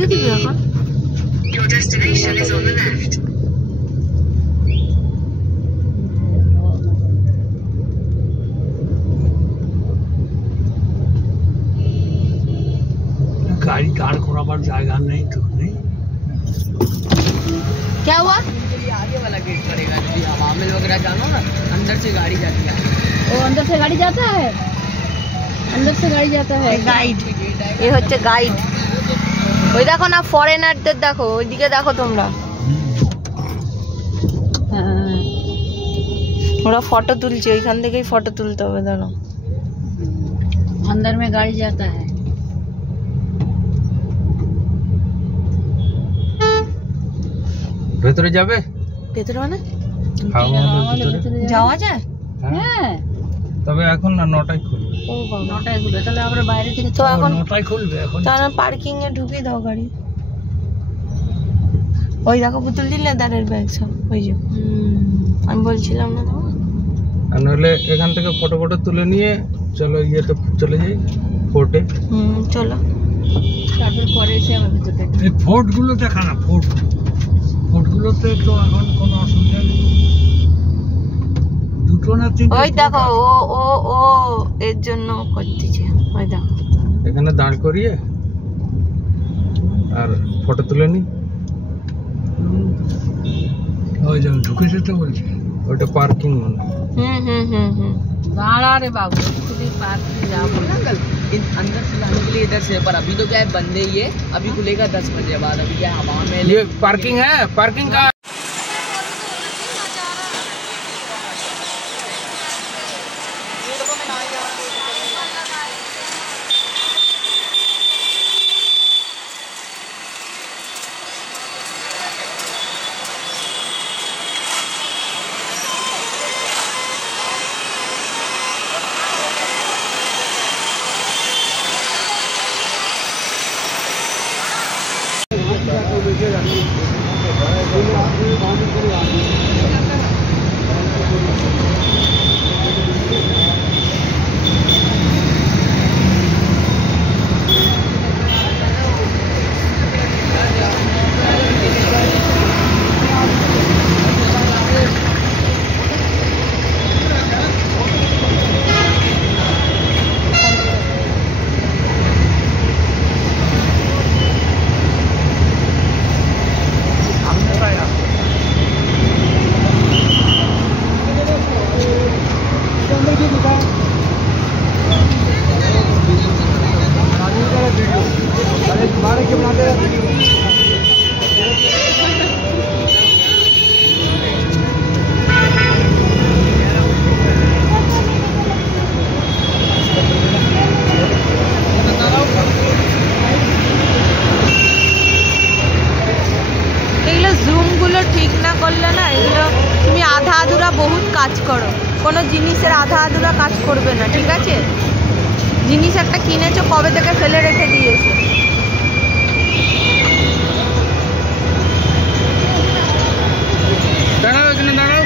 ঢুকতে দিবি এখন? Your destination is on the left. गाड़ी कार कराবার জায়গা নেই তো नहीं। क्या हुआ? ये आगे वाला गेट पड़ेगा, यदि हवामिल वगैरह जानो ना, अंदर से गाड़ी जाती है। वो अंदर से गाड़ी जाता है, अंदर से गाड़ी जाता है। গাইড, এ হচ্ছে গাইড। ওই দেখো না ফরেনারদের দেখো, ওইদিকে দেখো তোমরা। হ্যাঁ, ওরা ফটো তুলছে, ওইখান থেকেই ফটো তুলতে হবে। দাঁড়ো, अंदर में गाड़ी जाता है। ভেতরে যাবে? ভেতরে মানে যাওয়া যায়? হ্যাঁ, তবে এখন না 9টায় খুলবে। ও বাবা, 9টায় খুলবে, তাহলে আমরা বাইরে থেকে তো এখন 9টায় খুলবে। এখন তাহলে পার্কিং এ ঢুকিয়ে দাও গাড়ি। ওই দেখো পুতুল দিলে দাঁড়ের ব্যাগ সব, ওই যে আমি বলছিলাম না তোমার। আর নাহলে এখান থেকে ফটো তুলে নিয়ে চলো ইয়েতে চলে যাই ফোর্টে। চলো, তারপর পরে এসে আমার ভিতরে এই ফোর্টগুলো দেখা না, ফোর্টগুলোতে তো এখন কোনো অসুবিধা নেই। দুটো না তিনটে। ওই দেখো ও এর জন্য করতেছে, ওই দেখো এখানে দাঁড় করিয়ে আর ফটো তুলে নি। ওই যে ঢুকেছে তো বলছে, ওটা পার্কিং মানে। दाड़ा रे बाबू, पार्क में जाओ अंकल, अंदर से जाने के लिए इधर से, पर अभी तो क्या है बंद है ये, अभी खुलेगा 10 बजे बाद। अभी क्या हवा में ये पार्किंग है, पार्किंग का কাজ করো, কোনো জিনিসের আধা আধুরা কাজ করবে না, ঠিক আছে? জিনিস একটা কিনেছো, কবে থেকে ফেলে রেখে দিয়েছো। দাঁড়াও, এখানে দাঁড়াও।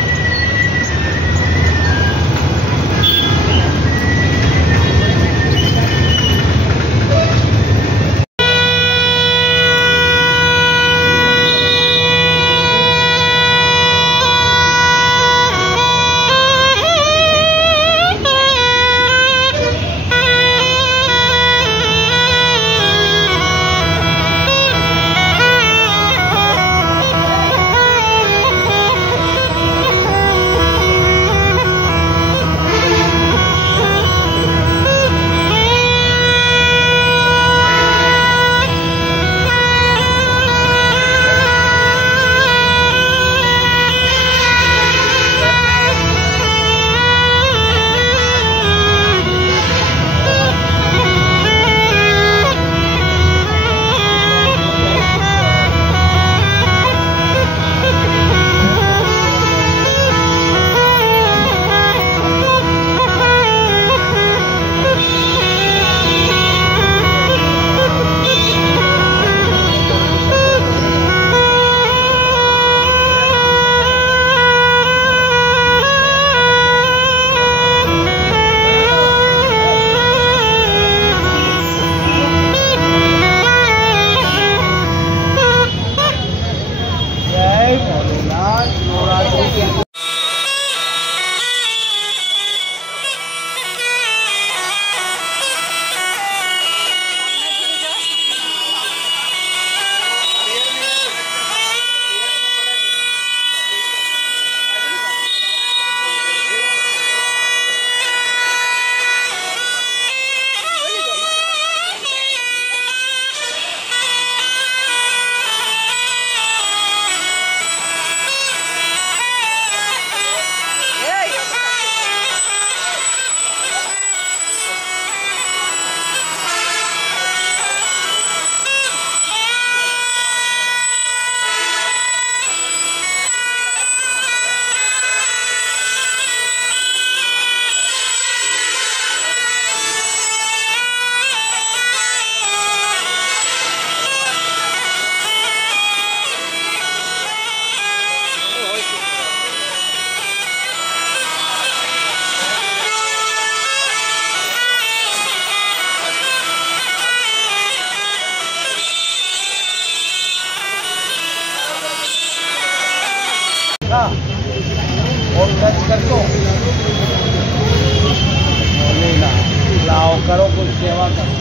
करो कुछ सेवा करो।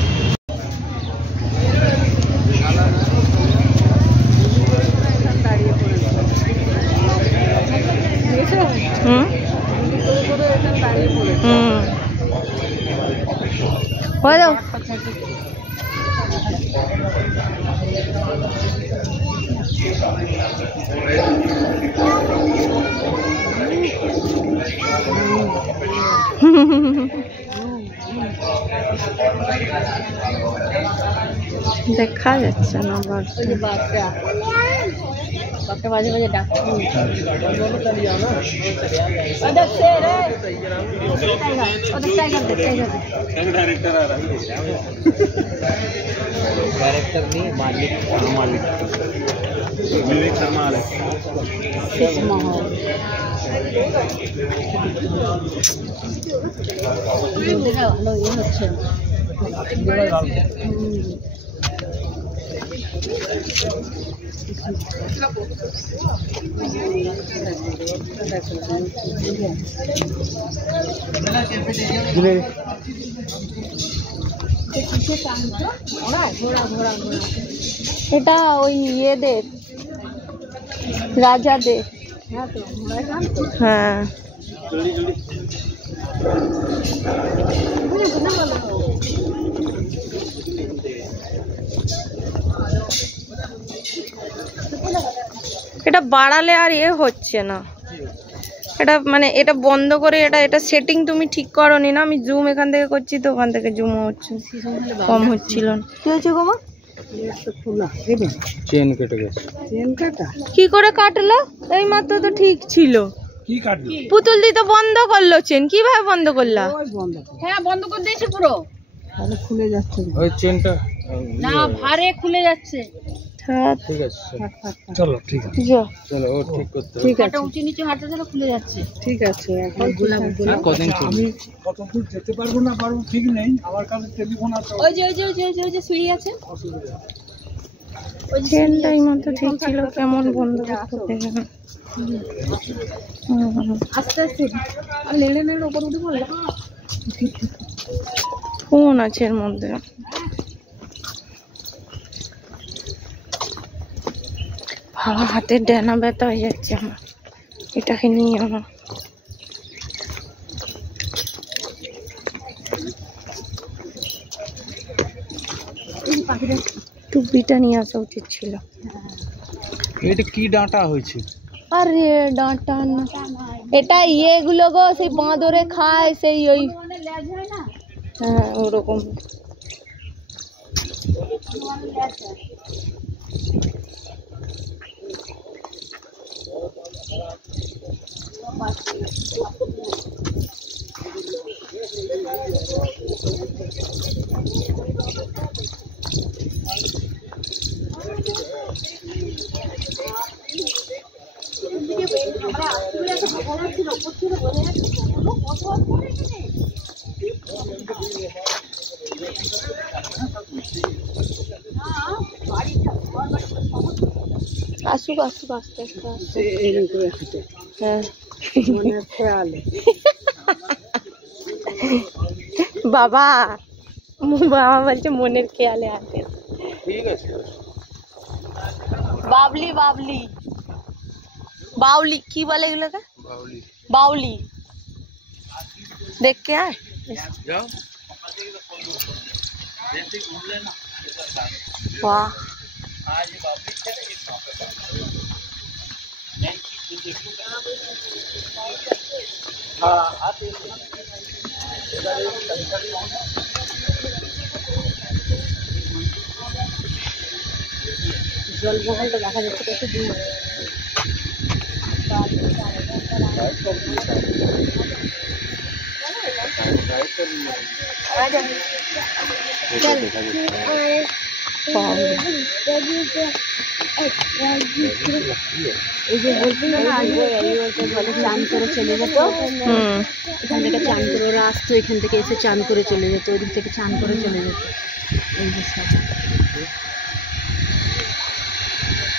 দেখা যাচ্ছে না বাঘটা মাঝে মাঝে ডাকছে। कैरेक्टर नहीं मालिक मालिक विवेक शर्मा आ रहे ভালো ইয়ে হচ্ছে। এটা ওই ইয়েদের রাজাদের। হ্যাঁ এটা বাড়ালে আর এ হচ্ছে না, এটা মানে এটা বন্ধ করে এটা সেটিং তুমি ঠিক করোনি না। আমি জুম এখান থেকে করছি তো ওখান থেকে জুম হচ্ছে, কম হচ্ছিল না। কি হয়েছে গো মা? চেন কেটে গেছে। কি করে কাটলো? এই মাত্র তো ঠিক ছিল। কি কাটলো? পুতুল দি তো বন্ধ করলো চেন। কিভাবে বন্ধ করলা? হ্যাঁ বন্ধ করে দিয়েছি পুরো। তাহলে খুলে যাচ্ছে ওই চেনটা না, ভারে খুলে যাচ্ছে। ঠিক আছে চলো, ঠিক আছে চলো, ও ঠিক করতে হবে। ঠিক আছে, উঁচু নিচু হাঁটতে ধরে খুলে যাচ্ছে। ঠিক আছে, এখন কদিন আমি কত দূর যেতে পারবো না পারবো ঠিক নেই, আমার কাছে টেলিফোন আছে। ওই যে সিঁড়ি আছে, ওই চেনটাই মতো ঠিক ছিল, কেমন বন্ধ করতে গেল। আস্তে আস্তে আর নেড়ে নেড়ে উপর উঠে পড়ে। ফোন আছে এর মধ্যে। হাতের ডানা ব্যথা হয়ে যাচ্ছে আমার, এটাকে নিয়ে আমার। টুপিটা নিয়ে আসা উচিত ছিল। এটা কি ডাঁটা হয়েছে? আরে ডাঁটা না, এটা ইয়েগুলো গো, সেই বাঁদরে খায়, সেই ওই হ্যাঁ ওরকম। আসুক আসুক আস্তে আস্তে আসুক। হ্যাঁ বাবা বাবা বলছে মনের খেয়ালে আসে। ঠিক আছে। বাবলি বাবলি বাউলি কি বলে এগুলোকে? বাউলি বাউলি দেখ কে আয় যাও। वाह জলমহলটা দেখা যাচ্ছে কত দূর। এই যে বলছিল না জলে চান করে চলে যেত, এখান থেকে চান করে ওরা আসতো, এখান থেকে এসে চান করে চলে যেত, ওই দিক থেকে চান করে চলে যেত। এই যে সব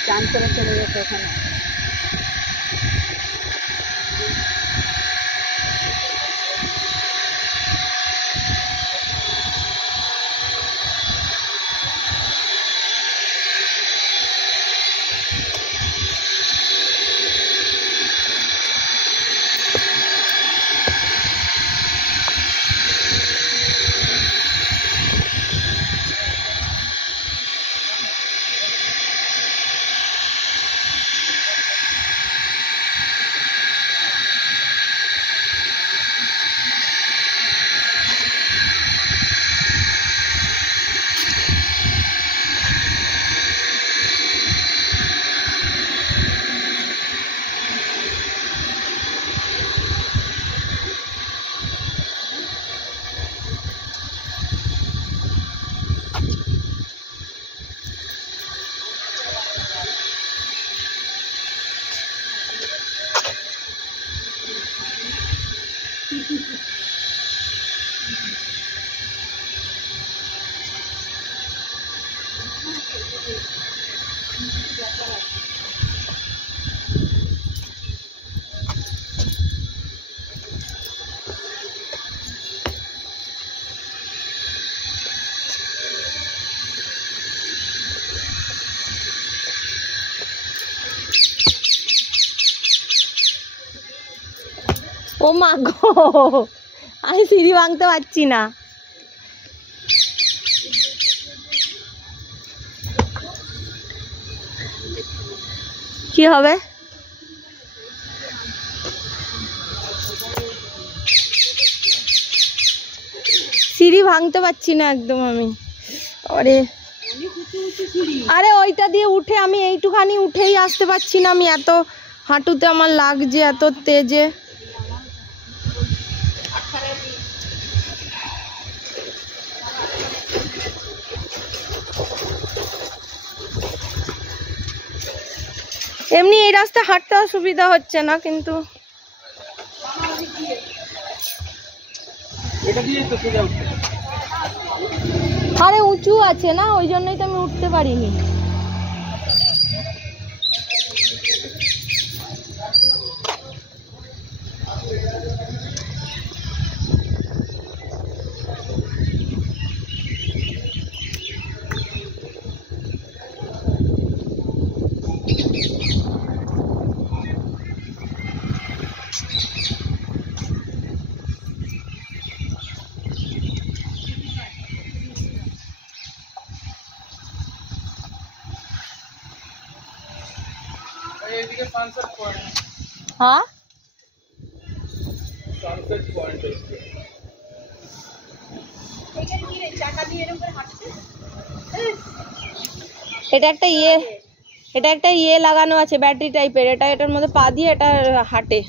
চান করে চলে যেত ওখানে। ও মা গো, আমি সিঁড়ি ভাঙতে পারছি না। কি হবে? সিঁড়ি ভাঙতে পারছি না একদম আমি। আরে ওইটা দিয়ে উঠে আমি এইটুখানি উঠেই আসতে পারছি না, আমি এত হাঁটুতে আমার লাগছে এত তেজে। এমনি এই রাস্তায় হাঁটতে অসুবিধা হচ্ছে না, কিন্তু আরে উঁচু আছে না, ওই জন্যই তো আমি উঠতে পারিনি। हाँ এটা একটা ইয়ে লাগানো আছে ব্যাটারি টাইপের, এটা এটার মধ্যে পা দিয়ে এটা হাঁটে।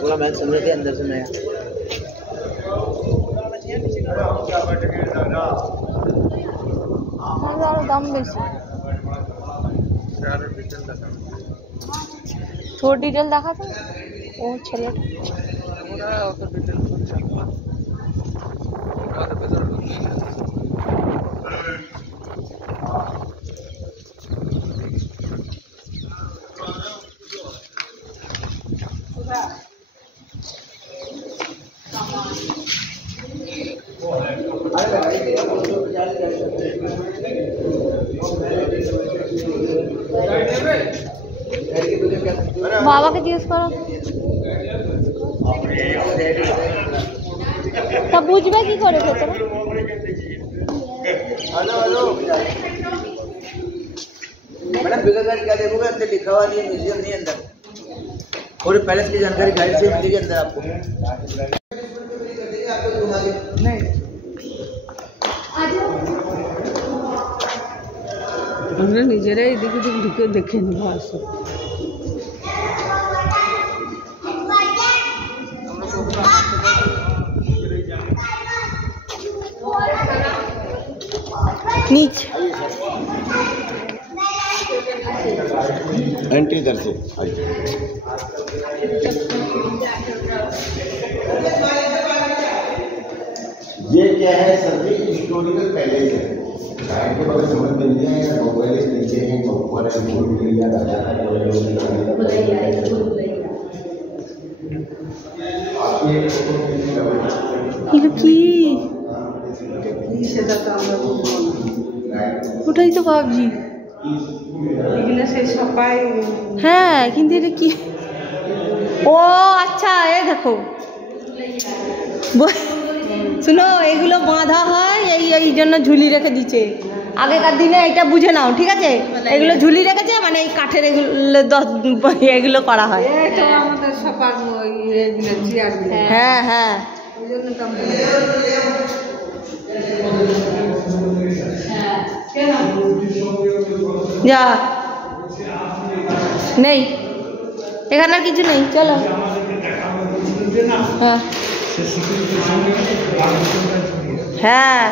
थोड़ा मैच समझ के अंदर से नया দাম বেশি। তোর ডিটেল দেখাচ্ছে ও ছেলেটা। বাবাকে জিজ্ঞেস করো, তা বুঝবে কি করে ভেতরে? मैडम बिगर गाइड क्या देखोगे, अंदर लिखा हुआ नहीं है, म्यूजियम नहीं अंदर, पूरे पैलेस की जानकारी गाइड से मिलेगी अंदर आपको। नहीं আমরা নিজেরাই এদিকে ঢুকে দেখে নেব। আসো নিচে एंट्री इधर से ये क्या है सर जी, हिस्टोरिकल पैलेस है। साइड के बगल समझ मिलते हैं, पैलेस नीचे हैं, ऊपर है राजा का ওটাই তো ভাবছি। হ্যাঁ কিন্তু এটা কি? ও আচ্ছা, এ দেখো শুনো, এগুলো বাঁধা হয় এই জন্য ঝুলি রেখে দিচ্ছে। আগেকার দিনে এটা বুঝে নাও, ঠিক আছে? এগুলো ঝুলি রেখেছে মানে এই কাঠের এগুলো করা হয়। হ্যাঁ হ্যাঁ, যা নেই এখানে আর কিছু নেই, চলো। হ্যাঁ হ্যাঁ,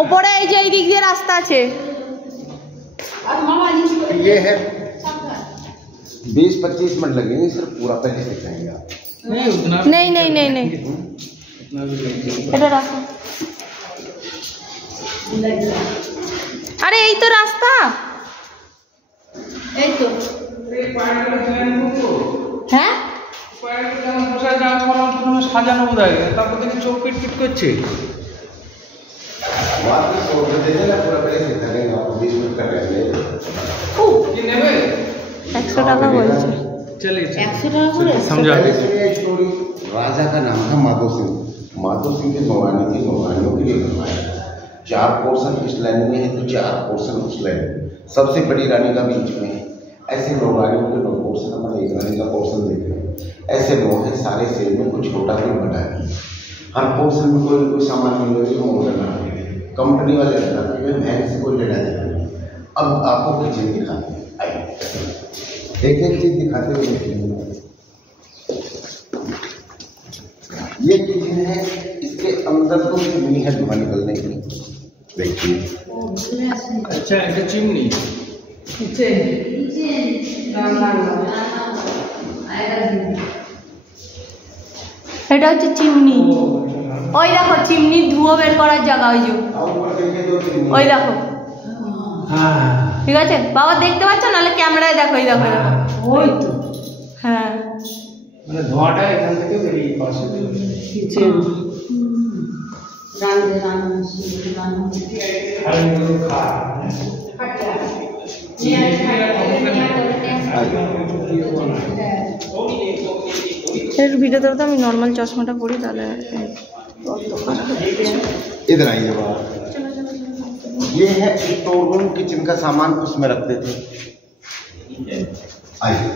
ওপরে এই যে এই দিক দিয়ে রাস্তা আছে। ये है 20-25 मिनट लगेंगे सर, पूरा पहले दिखाएंगे आप। नहीं नहीं नहीं नहीं, এটা রাখো। আরে এই তো রাস্তা, এই তো। হ্যাঁ সাজানো বোধ হয়, তারপর দেখি চোখ পিট পিট করছে। নেবে 100 টাকা বলছে। चलिए 100 टाका করে समझा। स्टोरी राजा का नाम था माधो सिंह। माधो सिंह की भवानी थी, भवानियों के लिए बनवाया। 4 पोर्शन इस लाइन में है तो 4 पोर्शन उस लाइन में, सबसे बड़ी रानी का बीच में है। ऐसे 9 रानियों के 9 पोर्शन, हमारे एक रानी का पोर्शन देख रहे हैं। ऐसे 9 है, सारे सेल में कुछ छोटा भी बड़ा है। हर पोर्शन में कोई कोई सामान मिल रही है, लेना कंपनी वाले लेना महंगे से कोई लेना देना नहीं। अब आपको कोई चीज दिखाते हैं, आइए एक एक चीज दिखाते हुए देखेंगे। ये किचन है, इसके अंदर तो चिमनी है धुआं निकलने की, देखिए। अच्छा, এটা চিমনি। এটা হচ্ছে চিমনি। ওই দেখো চিমনির ধুয়ো বের করার জায়গা, ওই যে ওই দেখো। ঠিক আছে বাবা, দেখতে পাচ্ছ? নাহলে ক্যামেরায় দেখো, এই দেখো ওই তো। হ্যাঁ মানে ধোঁয়াটা এখান থেকে বেরিয়ে পাশে ভিডিওতে তো আমি নর্মাল চশমাটা পরি, তাহলে इधर आइए बाबा। ये है स्टोर रूम, किचन का सामान उसमें रखते थे। आइए,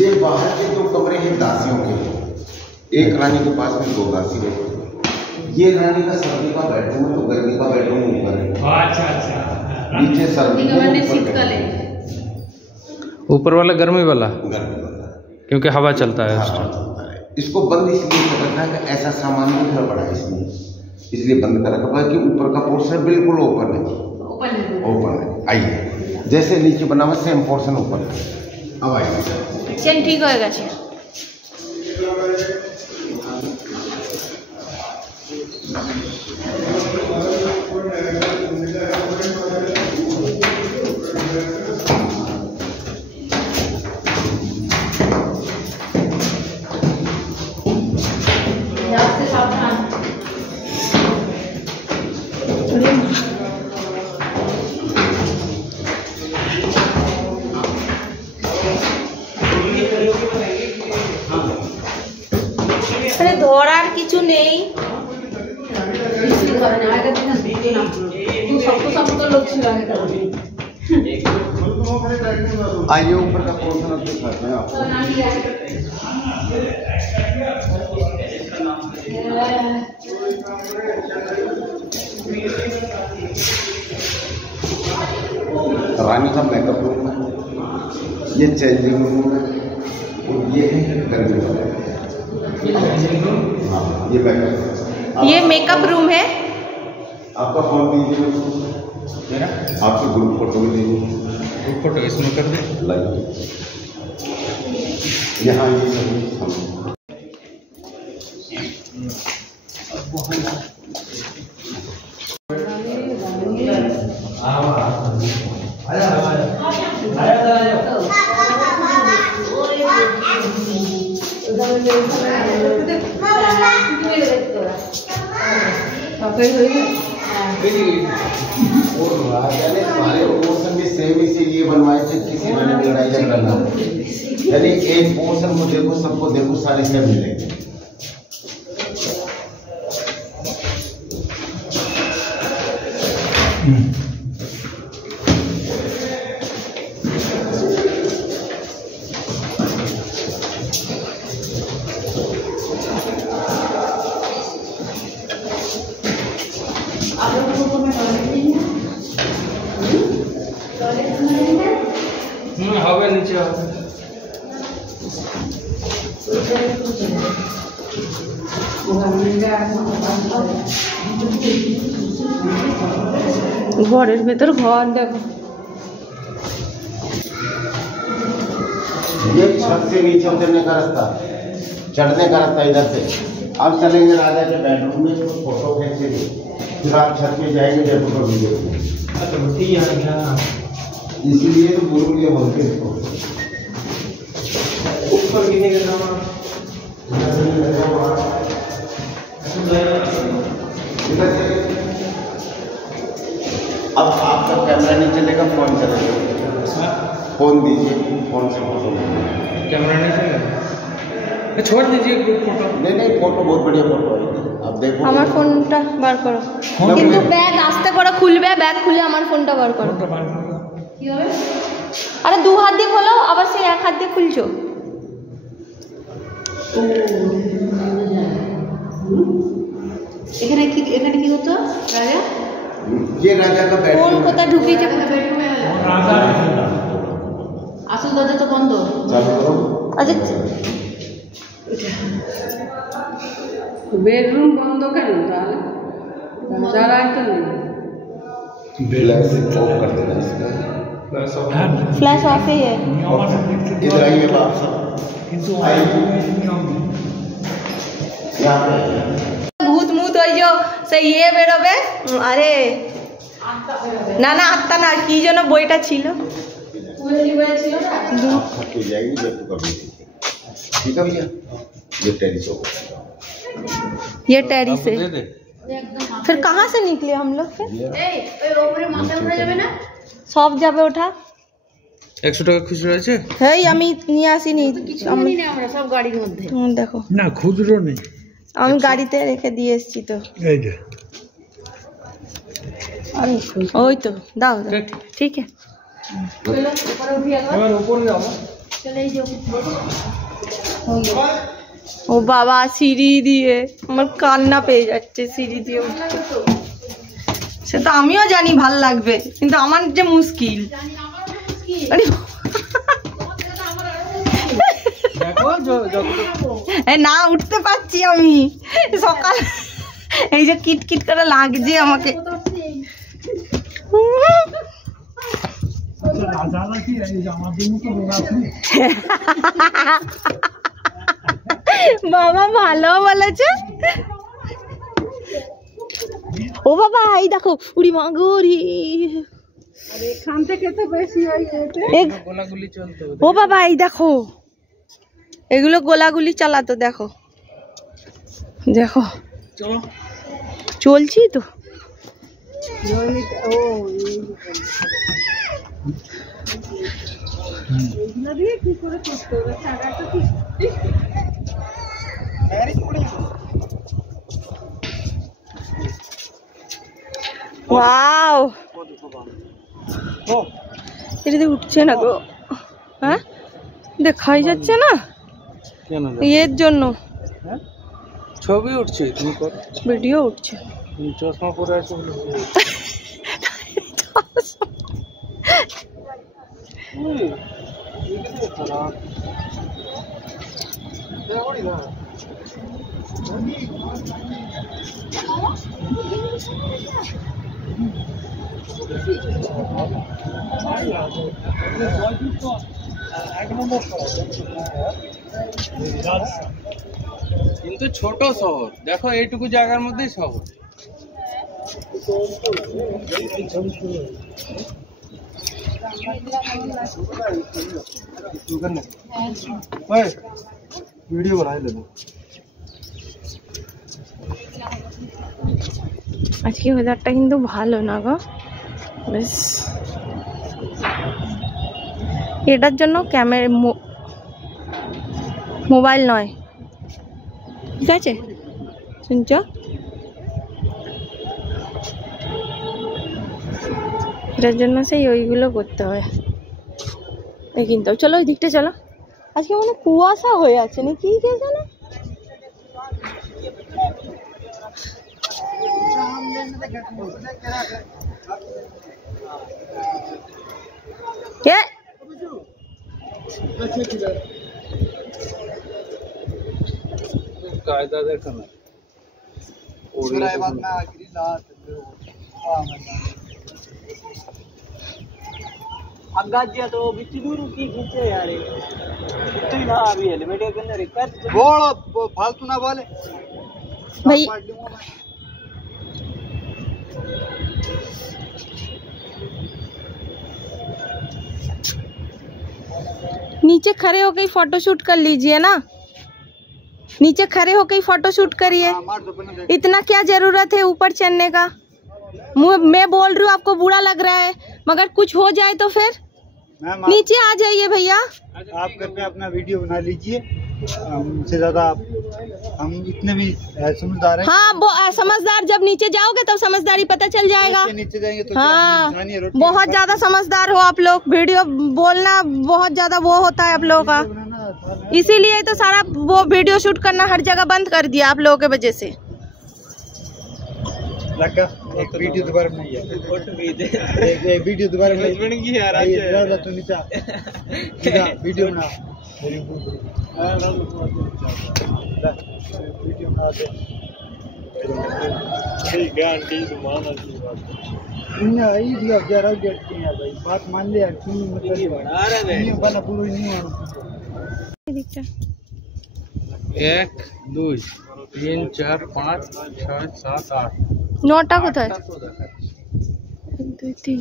ये बाहर के 2 कमरे हैं दासियों के। एक रानी के पास में 2 दासी रहते। ये रानी का सर्दी का बेडरूम है, तो गर्मी का बेडरूम ऊपर है। अच्छा अच्छा, नीचे सर्दी है, ऊपर वाला गर्मी वाला, क्योंकि हवा चलता है। इसको बंद इसलिए कर रखा है कि ऐसा सामान भी घर पड़ा है इसमें, इसलिए बंद कर रखा है कि ऊपर का पोर्शन बिल्कुल ओपन है, ओपन है। आइए, जैसे नीचे बना हुआ सेम पोर्शन ऊपर है। अब आइए, চেন ঠিক হয়ে গেছে। ধরার কিছু নেই। आइए ऊपर का पोर्शन अब दिखाते हैं आपको। रानी का मेकअप रूम है, ये चेंजिंग रूम है, और ये है गर्मी वाला। हाँ, ये बैकअप। ये मेकअप रूम है। आपका फोन दीजिए, आपके ग्रुप फोटो भी दीजिए। ग्रुप फोटो इसमें कर दे, लाइक यहाँ ये सभी और राजा ने सारे पोर्शन भी सेम इसीलिए बनवाए थे, किसी ने लड़ाई झगड़ा ना हो। यानी एक पोर्शन को देखो, सबको देखो, सारे सेम मिलेंगे। হবে নিচে হবে। ঘরের ভেতর ঘর দেখো। ये छत से नीचे उतरने का रास्ता, चढ़ने का रास्ता इधर से। अब चलेंगे राजा के बेडरूम में, तो फोटो खींचेंगे, फिर आप छत पे जाएंगे, जब फोटो वीडियो। इसीलिए तो गुरु ये बोलते हैं ऊपर गिरने का काम। अब आपका कैमरा नहीं चलेगा, फोन चलेगा। फोन दीजिए, फोन से फोटो। कैमरा नहीं चलेगा, छोड़ दीजिए ग्रुप फोटो। नहीं, फोटो बहुत बढ़िया फोटो है। अब देखो, আমার ফোনটা বার করো, কিন্তু ব্যাগ আস্তে করে খুলবে, ব্যাগ খুলে আমার ফোনটা বার করো। কি হবে? আরে দু হাত দিয়ে খোলো, আবার সেই এক হাত দিয়ে খুলছো। এখানে কি হতো রাজা? ये राजा का ফোন बेडरूम কোথায় ঢুকিয়েছে? আসল দরজা তো বন্ধ। चालू करो। আচ্ছা বেডরুম বন্ধ কেন তাহলে? জ্বালায় তো নেই। फ्लैश ऑफ कर देना इसका। फ्लैश ऑफ ही है। इधर आइए बाप साहब, आइए यहाँ पे। ভূত মুত ওই যে সেই ইয়ে বেরোবে। আরে না না, আত্মা না, কি যেন বইটা ছিল। आप छत पे जाएंगे, जब तो कभी ठीक है भैया। ये टेरिस होगा। ये टेरिस है। फिर कहाँ से निकले हम लोग? फिर সব যাবে ওঠা। 100 টাকা খুচরো আছে? হেই আমি নিয়ে আসিনি, আমরা সব গাড়ির মধ্যে। দেখো না খুচরো নেই, আমি গাড়িতে রেখে দিয়ে এসেছি তো। এই যে ওই তো দাও দাও, ঠিক আছে। এবার উপরে যাবো। ও বাবা, সিঁড়ি দিয়ে আমার কান্না পেয়ে যাচ্ছে, সিঁড়ি দিয়ে উঠতে। সে তো আমিও জানি ভাল লাগবে, কিন্তু আমার যে মুশকিল। আরে না, উঠতে পারছি আমি। সকাল এই যে কিটকিট করে লাগছে আমাকে। বাবা ভালো বলেছে। ও বাবা, এই দেখো উড়ি মাগুরি। এখান থেকে তো বেশি হয়। গোলাগুলি চলতো। ও বাবা, এই দেখো এগুলো গোলাগুলি চালাতো। দেখো দেখো, চলো চলছি তো। ওয়াও, এটা দিয়ে উঠছে না গো। হ্যাঁ, দেখাই যাচ্ছে না এর জন্য। ছবি উঠছে, তুমি কর, ভিডিও উঠছে। চশমা পরে আছে। কিন্তু ছোট শহর, দেখো এইটুকু জায়গার মধ্যেই শহর। ভিডিও বানাই দেবো। আজকে ওয়েদারটা কিন্তু ভালো না গো, বেশ। এটার জন্য ক্যামেরা মোবাইল নয়, ঠিক আছে শুনছ? এটার জন্য সেই ওইগুলো করতে হয়। কিন্তু চলো ওই দিকটা চলো। আজকে মনে কুয়াশা হয়ে আছে না, কি কে জানে। कायदा देखो ना, अगाजिया तो बिच दूर की खींचे यार, इतनी ना अभी हेलमेट के अंदर कर बोल, फालतू ना बोले भाई। नीचे खड़े होके फोटो शूट कर लीजिए ना, नीचे खड़े होके फोटो शूट करिए, इतना क्या जरूरत है ऊपर चढ़ने का। मैं बोल रही हूँ आपको बुरा लग रहा है, मगर कुछ हो जाए तो फिर नीचे आ जाइए भैया। आप करके अपना वीडियो बना लीजिए, हमसे ज्यादा हम इतने भी समझदार हैं। हाँ समझदार, जब नीचे जाओगे तब समझदारी पता चल जाएगा। नीचे जाएंगे तो हाँ बहुत ज्यादा समझदार हो आप लोग, वीडियो बोलना बहुत ज्यादा वो होता है आप लोगों का, इसीलिए तो सारा वो वीडियो शूट करना हर जगह बंद कर दिया आप लोगों के वजह से। लगा एक वीडियो दोबारा बनाइए, एक वीडियो दोबारा बनाइए तो नीचे वीडियो बना, वीडियो बना दे। ठीक है आंटी, तुम्हारा नहीं दिया जरा गेट किया भाई, बात मान ले यार, क्यों मतलब बना रहे हैं बना पूरा नहीं मानो। 1 2 3 4 5 6 7 8 9টা কোথায়? 1 2 3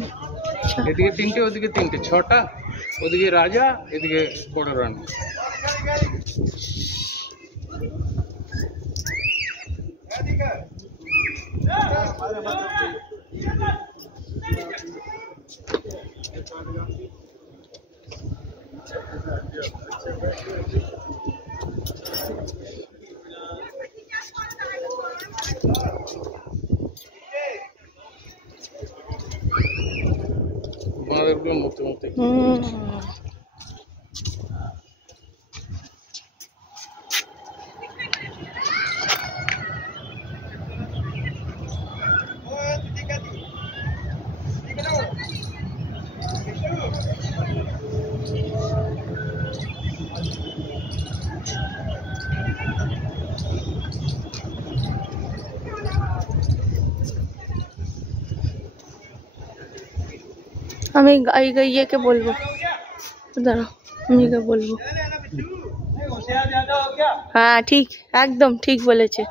এদিকে 3টে, ওদিকে 3টে, 6টা, ওদিকে রাজা, এদিকে বড় রানী। বাঁদরগুলো মুক্তি মুক্তি। আমি গাইকে বলবো, দাঁড়াও আমি বলবো। হ্যাঁ ঠিক, একদম ঠিক বলেছে।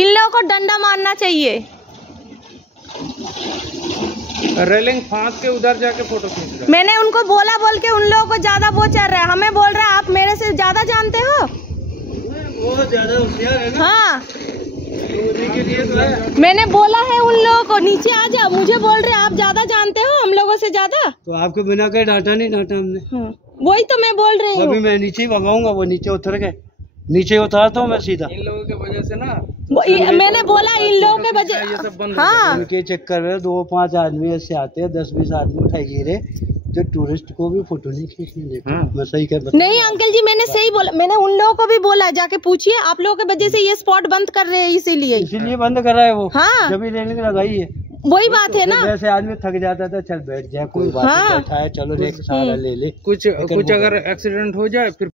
इन लोगों को डंडा मारना चाहिए। रेलिंग फांद के उधर जाके फोटो खींच रहा है। मैंने उनको बोला, बोल के उन लोगों को ज्यादा वो चल रहा है, हमें बोल रहा है आप मेरे से ज्यादा जानते हो। वो ज्यादा होशियार है ना। हाँ के लिए तो है। मैंने बोला है उन लोगों को नीचे आ जाओ, मुझे बोल रहे आप ज्यादा जानते हो हम लोगों से ज्यादा। तो आपको बिना कहे डांटा नहीं, डांटा हमने। हाँ, वही तो मैं बोल रही हूँ। अभी मैं नीचे ही भगाऊंगा, वो नीचे उतर गए, नीचे उतारता हूँ मैं सीधा। इन लोगों के वजह से ना, मैंने बोला इन लोगों के वजह। हाँ उनके चक्कर में 2-5 आदमी ऐसे आते हैं, 10-20 आदमी उठाई गिरे, तो तो टूरिस्ट को भी फोटो नहीं खींचने देते। मैं सही कह नहीं अंकल जी, मैंने सही बोला, मैंने उन लोगों को भी बोला, जाके पूछिए, आप लोगों की वजह से ये स्पॉट बंद कर रहे हैं, इसीलिए बंद कर रहा है वो। हाँ जब रेलिंग लगाई है, वही बात है ना। वैसे आदमी थक जाता था, चल बैठ जाए, कोई बात नहीं, बैठा है, चलो एक सहारा ले ले। कुछ अगर एक्सीडेंट हो जाए फिर